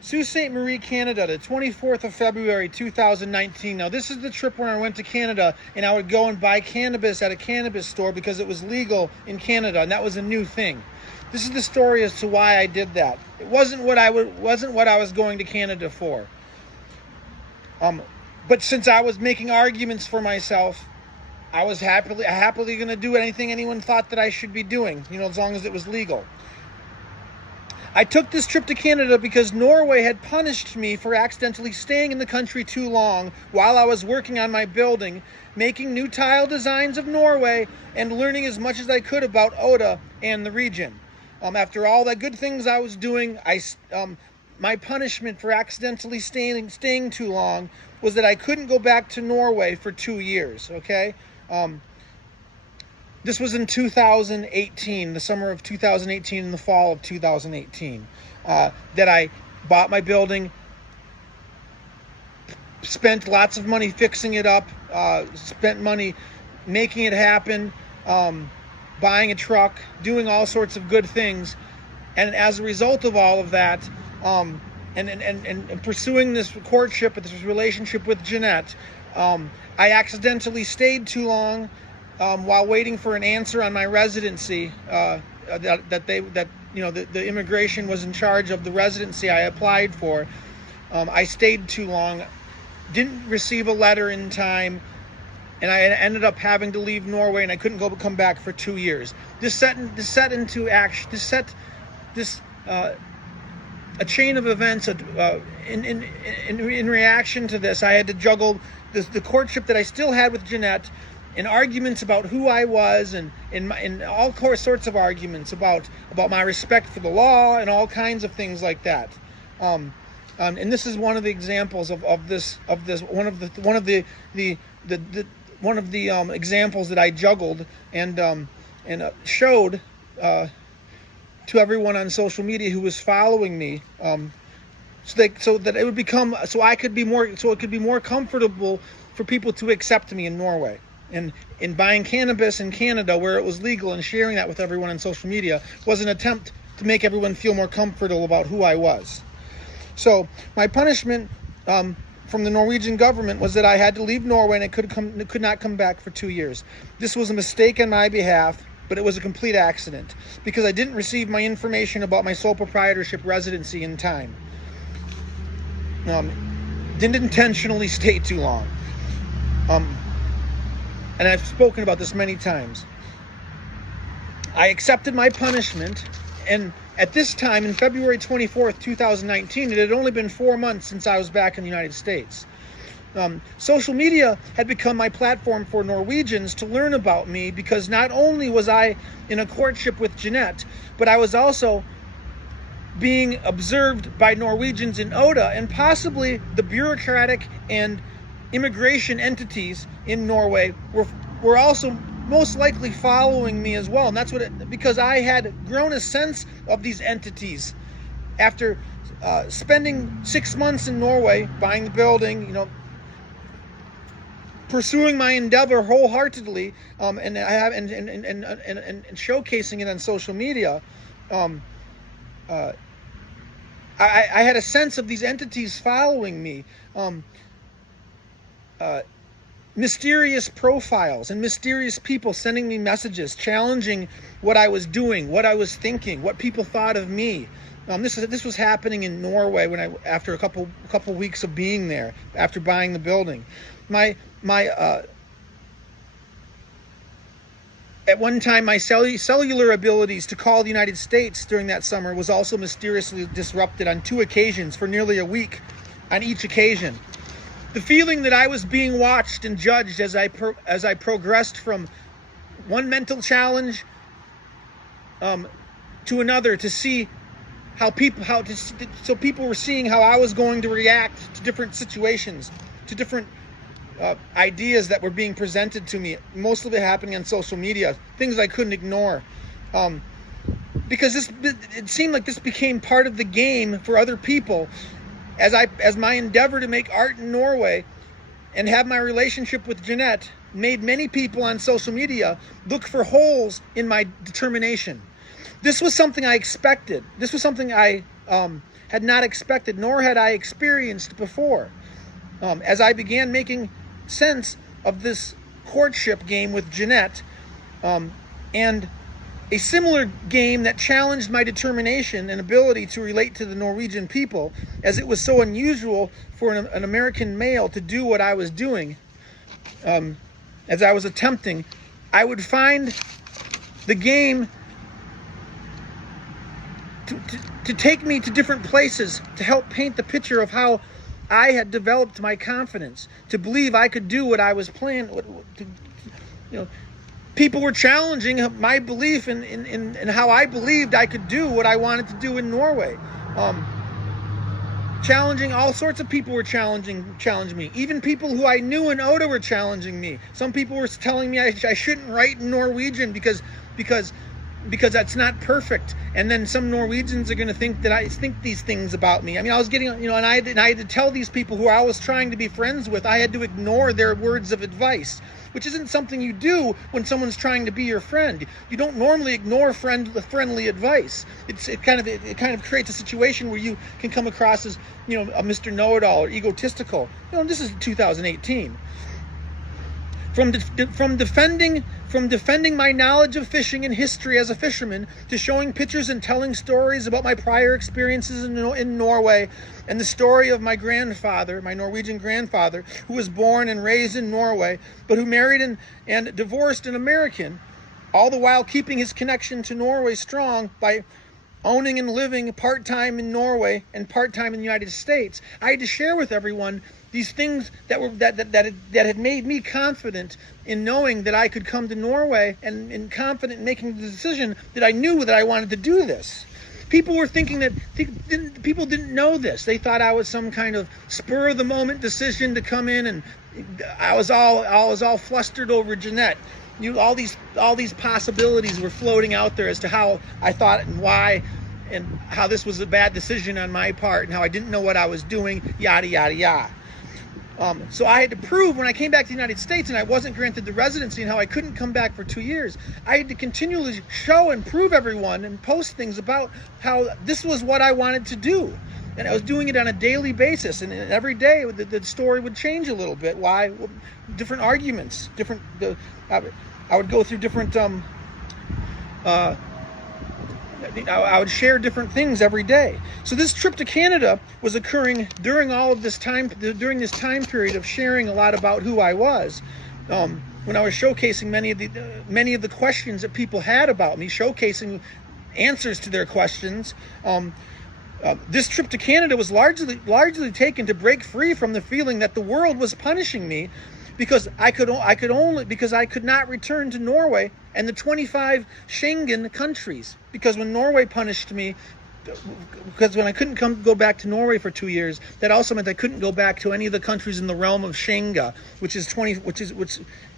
Sault Ste. Marie, Canada, the 24th of February, 2019. Now, this is the trip where I went to Canada, and I would go and buy cannabis at a cannabis store because it was legal in Canada, and that was a new thing. This is the story as to why I did that. It wasn't what I was going to Canada for. But since I was making arguments for myself, I was happily going to do anything anyone thought that I should be doing, as long as it was legal. I took this trip to Canada because Norway had punished me for accidentally staying in the country too long while I was working on my building, making new tile designs of Norway, and learning as much as I could about Oda and the region. After all the good things I was doing, my punishment for accidentally staying too long was that I couldn't go back to Norway for 2 years, okay? This was in 2018, the summer of 2018 and the fall of 2018, that I bought my building, spent lots of money fixing it up, spent money making it happen, buying a truck, doing all sorts of good things. And as a result of all of that, and pursuing this courtship, this relationship with Jeanette, I accidentally stayed too long while waiting for an answer on my residency. The immigration was in charge of the residency I applied for. I stayed too long, didn't receive a letter in time, and I ended up having to leave Norway, and I couldn't come back for 2 years. This set a chain of events. In reaction to this, I had to juggle the courtship that I still had with Jeanette, and arguments about who I was, and all sorts of arguments about my respect for the law and all kinds of things like that. And this is one of the examples of this one of the examples that I juggled and showed to everyone on social media who was following me, so that it could be more comfortable for people to accept me in Norway. And in buying cannabis in Canada where it was legal and sharing that with everyone on social media was an attempt to make everyone feel more comfortable about who I was. So my punishment from the Norwegian government was that I had to leave Norway and I could not come back for 2 years. This was a mistake on my behalf, but it was a complete accident because I didn't receive my information about my sole proprietorship residency in time. Didn't intentionally stay too long. And I've spoken about this many times. I accepted my punishment, and at this time, in February 24th, 2019, it had only been 4 months since I was back in the United States. Social media had become my platform for Norwegians to learn about me because not only was I in a courtship with Jeanette, but I was also being observed by Norwegians in Oda, and possibly the bureaucratic and immigration entities in Norway were also most likely following me as well. And that's because I had grown a sense of these entities after spending 6 months in Norway, buying the building, pursuing my endeavor wholeheartedly, and showcasing it on social media. I had a sense of these entities following me. Mysterious profiles and mysterious people sending me messages, challenging what I was doing, what I was thinking, what people thought of me. This was happening in Norway after a couple weeks of being there, after buying the building. At one time, my cellular abilities to call the United States during that summer was also mysteriously disrupted on 2 occasions for nearly a week on each occasion. The feeling that I was being watched and judged as I progressed from one mental challenge to another, to see so people were seeing how I was going to react to different situations, to different ideas that were being presented to me. Most of it happening on social media, things I couldn't ignore, because it seemed like this became part of the game for other people. As my endeavor to make art in Norway and have my relationship with Jeanette made many people on social media look for holes in my determination. This was something I expected. This was something I had not expected, nor had I experienced before. As I began making sense of this courtship game with Jeanette, and a similar game that challenged my determination and ability to relate to the Norwegian people, as it was so unusual for an American male to do what I was doing, as I was attempting, I would find the game to take me to different places, to help paint the picture of how I had developed my confidence, to believe I could do what I was planning. People were challenging my belief in how I believed I could do what I wanted to do in Norway. Challenging, all sorts of people were challenging me. Even people who I knew in Oda were challenging me. Some people were telling me I shouldn't write in Norwegian because that's not perfect. And then some Norwegians are going to think that I think these things about me. I mean, I was getting, and I had to tell these people who I was trying to be friends with, I had to ignore their words of advice, which isn't something you do when someone's trying to be your friend. You don't normally ignore friendly advice. It kind of creates a situation where you can come across as, a Mr. Know-it-all or egotistical. This is 2018. From defending my knowledge of fishing and history as a fisherman, to showing pictures and telling stories about my prior experiences in Norway, and the story of my grandfather, my Norwegian grandfather, who was born and raised in Norway, but who married and divorced an American, all the while keeping his connection to Norway strong by owning and living part-time in Norway and part-time in the United States. I had to share with everyone these things that had made me confident in knowing that I could come to Norway, and confident in making the decision that I knew that I wanted to do this. People were thinking that people didn't know this. They thought I was some kind of spur of the moment decision to come in, and I was all flustered over Jeanette. All these possibilities were floating out there as to how I thought and why, and how this was a bad decision on my part, and how I didn't know what I was doing, yada yada yada. So I had to prove, when I came back to the United States and I wasn't granted the residency, and how I couldn't come back for 2 years, I had to continually show and prove everyone and post things about how this was what I wanted to do. And I was doing it on a daily basis, and every day the story would change a little bit. Why? Well, different arguments, I would go through different, I would share different things every day. So this trip to Canada was occurring during this time period of sharing a lot about who I was. When I was showcasing many of the questions that people had about me, showcasing answers to their questions. This trip to Canada was largely taken to break free from the feeling that the world was punishing me, because I could not return to Norway and the 25 Schengen countries. Because when Norway punished me, because when I couldn't go back to Norway for 2 years, that also meant I couldn't go back to any of the countries in the realm of Schengen, which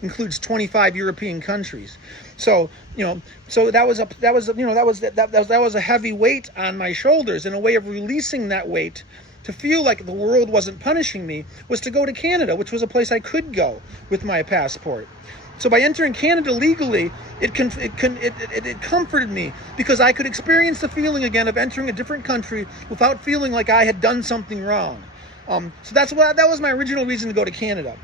includes 25 European countries. So that was a heavy weight on my shoulders, and a way of releasing that weight, to feel like the world wasn't punishing me, was to go to Canada, which was a place I could go with my passport. So by entering Canada legally, it comforted me, because I could experience the feeling again of entering a different country without feeling like I had done something wrong. So that was my original reason to go to Canada.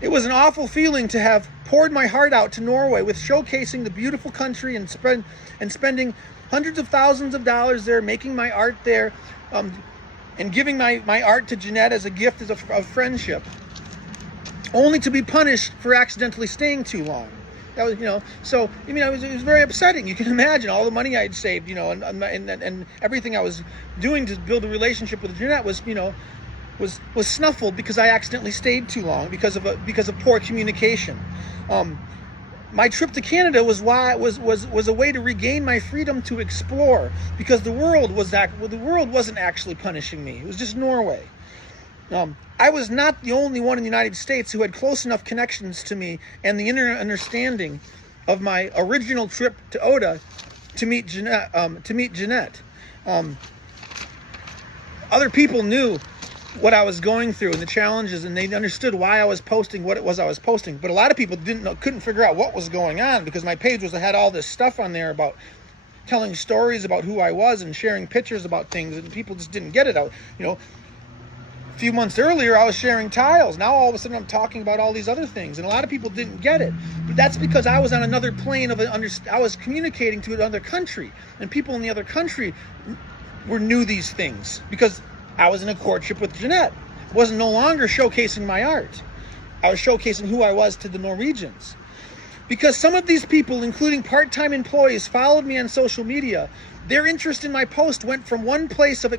It was an awful feeling to have poured my heart out to Norway, with showcasing the beautiful country and spending hundreds of thousands of dollars there, making my art there, and giving my art to Jeanette as a gift of friendship, only to be punished for accidentally staying too long. That was, so it was very upsetting. You can imagine all the money I had saved, and everything I was doing to build a relationship with Jeanette was snuffled because I accidentally stayed too long because of poor communication. My trip to Canada was a way to regain my freedom to explore, because the world wasn't actually punishing me. It was just Norway. I was not the only one in the United States who had close enough connections to me and the inner understanding of my original trip to Oda to meet Jeanette. Other people knew what I was going through and the challenges, and they understood why I was posting what it was I was posting. But a lot of people couldn't figure out what was going on, because my page had all this stuff on there about telling stories about who I was and sharing pictures about things, and people just didn't get it. A few months earlier, I was sharing tiles. Now all of a sudden I'm talking about all these other things, and a lot of people didn't get it. But that's because I was on another plane I was communicating to another country, and people in the other country knew these things because I was in a courtship with Jeanette. I wasn't no longer showcasing my art. I was showcasing who I was to the Norwegians. Because some of these people, including part-time employees, followed me on social media, their interest in my post went from a place of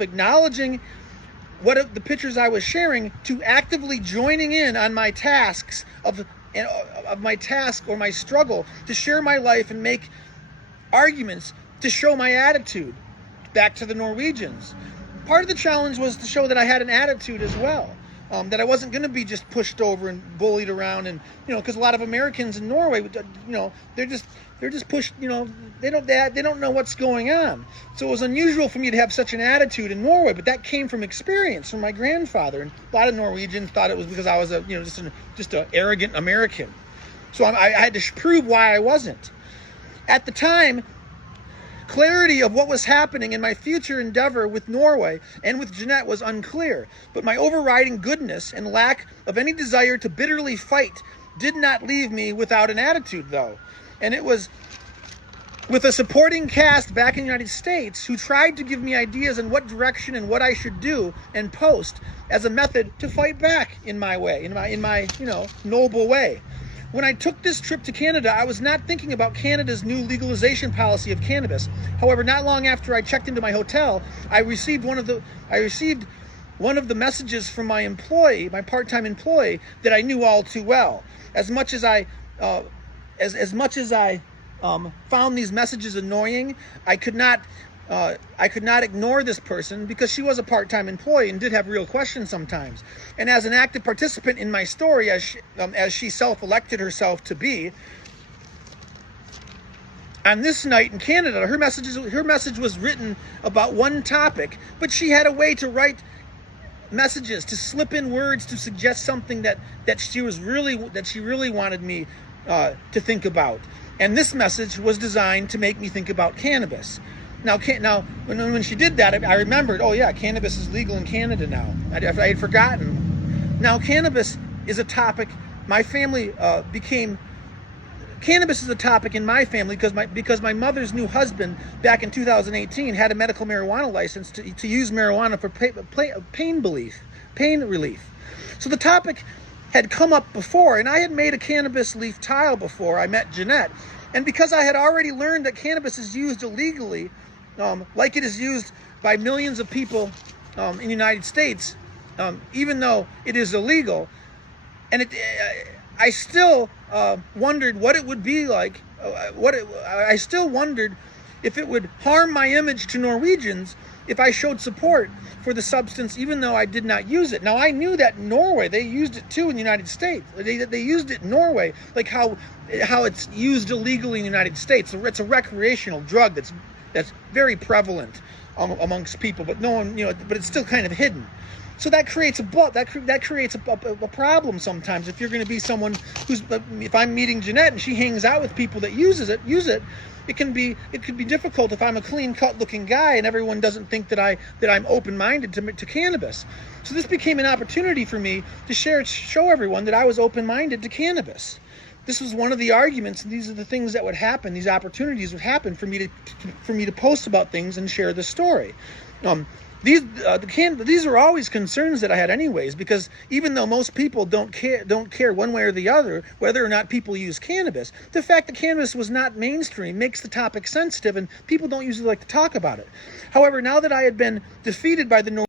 acknowledging the pictures I was sharing to actively joining in on my tasks of my task or my struggle to share my life and make arguments to show my attitude back to the Norwegians. Part of the challenge was to show that I had an attitude as well. That I wasn't going to be just pushed over and bullied around, and because a lot of Americans in Norway, they're just pushed. They don't know what's going on. So it was unusual for me to have such an attitude in Norway, but that came from experience from my grandfather, and a lot of Norwegians thought it was because I was just an arrogant American. So I had to prove why I wasn't. At the time, clarity of what was happening in my future endeavor with Norway and with Jeanette was unclear, but my overriding goodness and lack of any desire to bitterly fight did not leave me without an attitude, though. And it was with a supporting cast back in the United States who tried to give me ideas in what direction and what I should do and post as a method to fight back in my way, in my noble way. When I took this trip to Canada, I was not thinking about Canada's new legalization policy of cannabis. However, not long after I checked into my hotel, I received one of the messages from my part-time employee, that I knew all too well. As much as I found these messages annoying, I could not ignore this person because she was a part-time employee and did have real questions sometimes. And as an active participant in my story, as she self-elected herself to be, on this night in Canada, her message was written about one topic, but she had a way to write messages, to slip in words to suggest something that she really wanted me to think about. And this message was designed to make me think about cannabis. Now, when she did that, I remembered, oh yeah, cannabis is legal in Canada now. I had forgotten. Now, cannabis is a topic my family Cannabis is a topic in my family because my mother's new husband back in 2018 had a medical marijuana license to use marijuana for pain relief. So the topic had come up before, and I had made a cannabis leaf tile before I met Jeanette. And because I had already learned that cannabis is used illegally, like it is used by millions of people in the United States, even though it is illegal, and I still wondered what it would be like. I still wondered if it would harm my image to Norwegians if I showed support for the substance, even though I did not use it. Now, I knew that in Norway, they used it too in the United States. They used it in Norway, like how it's used illegally in the United States. It's a recreational drug that's very prevalent amongst people, but no one, but it's still kind of hidden. So that creates a problem sometimes if you're going to be someone if I'm meeting Jeanette and she hangs out with people that use it, it could be difficult if I'm a clean-cut looking guy and everyone doesn't think that I'm open-minded to cannabis. So this became an opportunity for me to show everyone that I was open-minded to cannabis. This was one of the arguments, and these are the things that would happen. These opportunities would happen for me to post about things and share the story. These are always concerns that I had anyways, because even though most people don't care one way or the other whether or not people use cannabis, the fact that cannabis was not mainstream makes the topic sensitive, and people don't usually like to talk about it. However, now that I had been defeated by the